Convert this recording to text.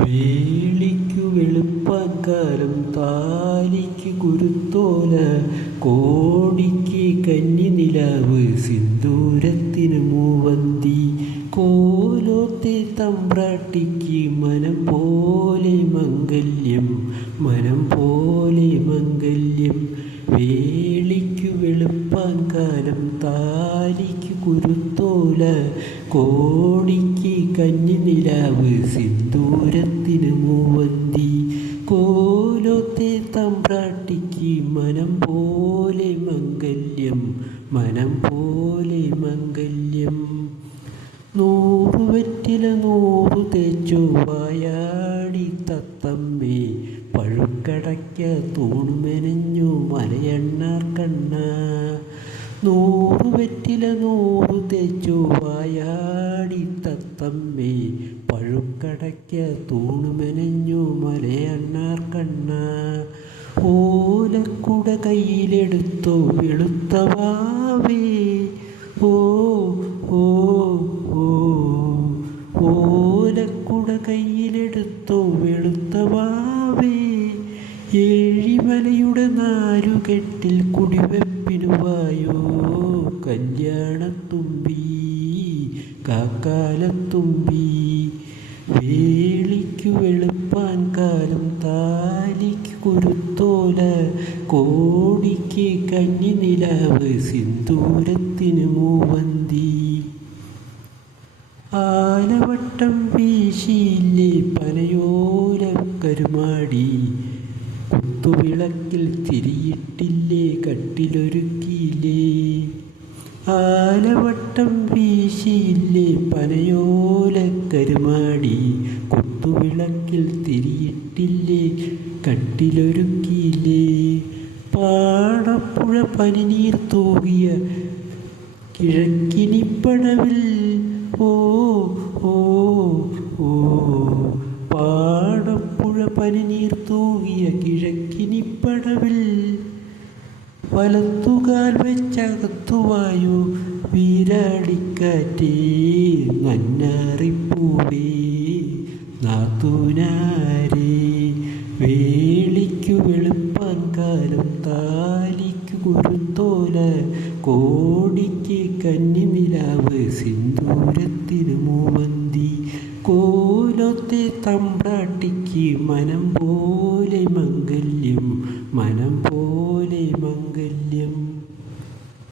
വേളിക്കു വെളുപ്പാൻ കാലം താലിക്ക് കുരുത്തോല കോടിക്ക് കന്നിനിലാവ് സിന്ദൂരത്തിന് മൂവന്തി കോലോത്തെ തമ്പ്രാട്ടിക്ക് മനം പോലെ മംഗല്യം മനം പോലെ മംഗല്യം. വേളിക്കു വെളുപ്പാൻ കാലം താലിക്ക് കുരുത്തോല കോടിക്ക് കന്നിനിലാവ് സിന്ദൂരത്തിന് മൂവന്തി കോലോത്തെ തമ്പ്രാട്ടിക്ക് മനം പോലെ മംഗല്യം മനം പോലെ മംഗല്യം. 100 വെറ്റില 100 തേച്ചു വായാടി തത്തമ്മേ പഴുക്കടയ്ക്ക തൂണുമെനഞ്ഞു മലയണ്ണാർ കണ്ണ. 100 വെറ്റില 100 തേച്ചു വായാടി തത്തമ്മേ പഴുക്കടയ്ക്ക തൂണുമെനഞ്ഞു മലയണ്ണാർ കണ്ണ. ഓലക്കുട കയ്യിലെടുത്തു വെളുത്ത വാവേ ഓ ഓ ഓ ഓലക്കുട കയ്യിലെടുത്തു വെളുത്ത വാവേ ഏഴിമലയുടെ നാലുകെട്ടിൽ കുടിവെപ്പിനു വായോ കല്യാണത്തുമ്പി കാക്കാലത്തുമ്പി. വേളിക്കു വെളുപ്പാൻ കാലം താലിക്ക് കുരുത്തോല കോടിക്ക് കന്നിനിലാവ് സിന്ദൂരത്തിന് മൂവന്തി. ആലവട്ടം വീശിയില്ലേ പനയോല കരുമാടി കുത്തുവിളക്കിൽ തിരിയിട്ടില്ലേ കട്ടിലൊരുക്കിയില്ലേ. ആലവട്ടം വീശിയില്ലേ പനയോല കരുമാടി കുത്തുവിളക്കിൽ തിരിയിട്ടില്ലേ കട്ടിലൊരുക്കിയില്ലേ. പാടപ്പുഴ പനിനീർ തൂകിയ കിഴക്കിനിപ്പടവിൽ ഓ ഓ ഓ പാടപ്പുഴ പനിനീർ തൂകിയ കിഴക്കിനിപ്പടവിൽ വലത്തുകാൽ വെച്ചകത്തുവായു വീരാടിക്കാറ്റേ നന്നാറിപ്പൂവേ നാത്തൂനാരേ. വേളിക്കു വെളുപ്പാൻ കാലം താലിക്ക് കുരുത്തോല കോടിക്ക് കന്നിനിലാവ് സിന്ദൂരത്തിന് മൂവന്തി.